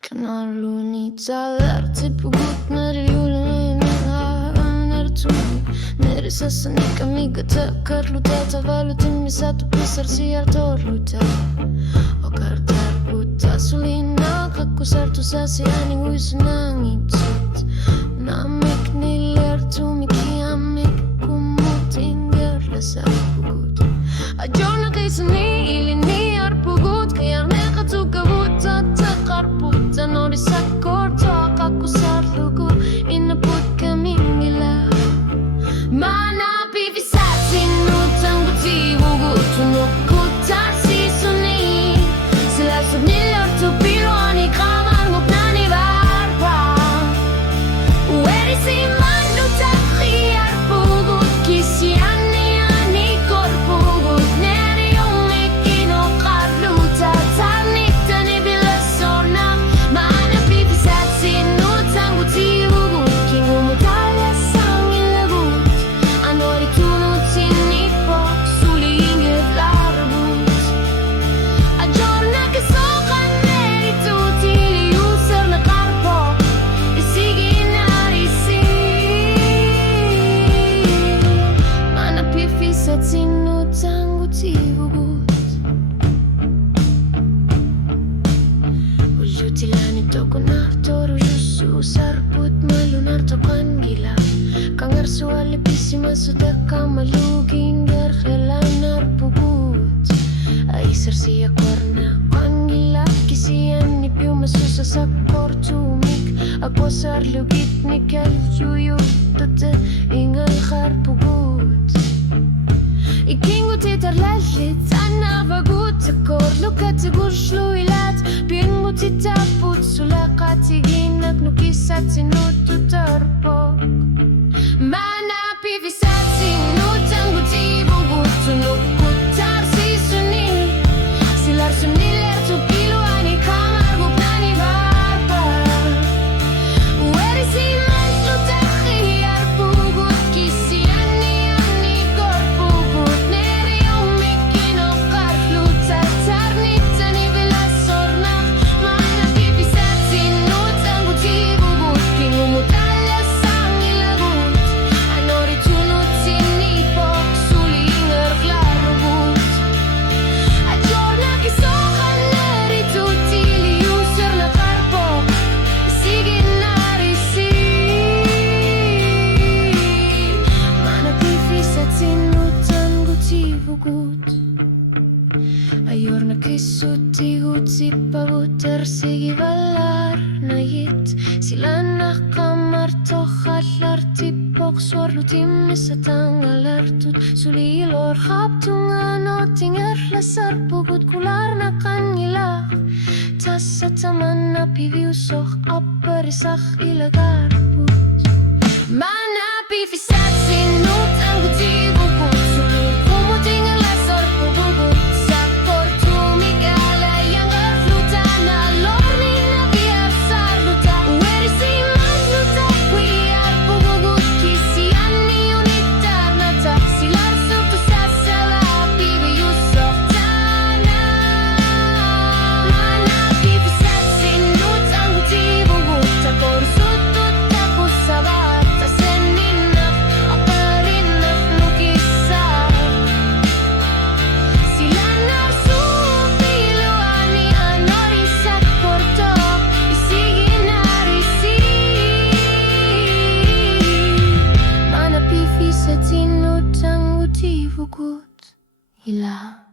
Kanalunita Anngutivugut när julen är tom. När det sasanik amiga takar lutata valutin misatu pisar siar torluta. Okar tarputa sulina kakkusar tusasi aning uisunangitsut. Namik niler tumiki amik kumutin gerlasavugut. Ajorna kaisani ilini arpugut kayar nekatugagut takarputa nori sakor kakkusar lugu inaput kamingila. Maanna Piffissatsinnut Anngutivugut unokutar sisuni. Sillä subnilortu piruani kramar muknani varpa. Uerisi mannutakhi arpugut kisiani ani korpugut. Neri ummikino qarluta tarnittani bilasona. Maanna Piffissatsinnut Anngutivugut kingumutalja sangilagut. Anori tunut sinnipo sulinger larbut. Ajorna che sokan neri tutti li user na karpo. Isiginarisi. Maanna Piffissatsinnut Anngutivugut. Ujutilani tokonar toru jussu sarput malunar tokan gila. Kangar suali pissima sudaka malugin gerhelan arpugut. Aisar siya korna kangila kisian ni piuma susa sakor tumik. Ako sarlugit ni kaljuyu tate ingal harpugut. Ikingu titar lallit anavagut takor lukat gurslu ilat. Pingu titaput sulakati ginak nukissatsinnut tutarpok. Maanna Piffissatsinnut Anngutivugut unokutar sisuni. Silar sumnilertu piluani kamar muknani varpa. Uerisi mannutakhi arpugut kisiani ani korpugut. Neri ummikino qarluta tarnittani bilasorna. Maanna Piffissatsinnut Anngutivugut kingumutalja sangilagut. Anori tunut sinnipok sulinger larbut. Ajorna che sokan neri tutti li user na karpo. Isiginarisi. Maanna Piffissatsinnut Anngutivugut. Ajorna kissutigut sippavuter sigivallar najit. Silanah kamar tohallar tippok suorlutimissa tangalartut. Sulilor haptungan otinger lasarpugut kularna kangila. Tassa tamanna piviusoh apparisah ilagarput. Maanna Piffissatsinnut Anngutivugut sulur kumutingan lasarpugut. Sakor tumigala yang gerlutana lornina biar sarluta. Uerisi mannutakhi arpugut kisiani unitarnata. Silar sutu sasala piviusoh tana. Maanna Piffissatsinnut Anngutivugut takor sutut taku sabat. Tasenninah aparinnah nukisar. Silanar supiluani anori sakorto. Isiginarisi. Maanna Piffissatsinnut Anngutivugut ila.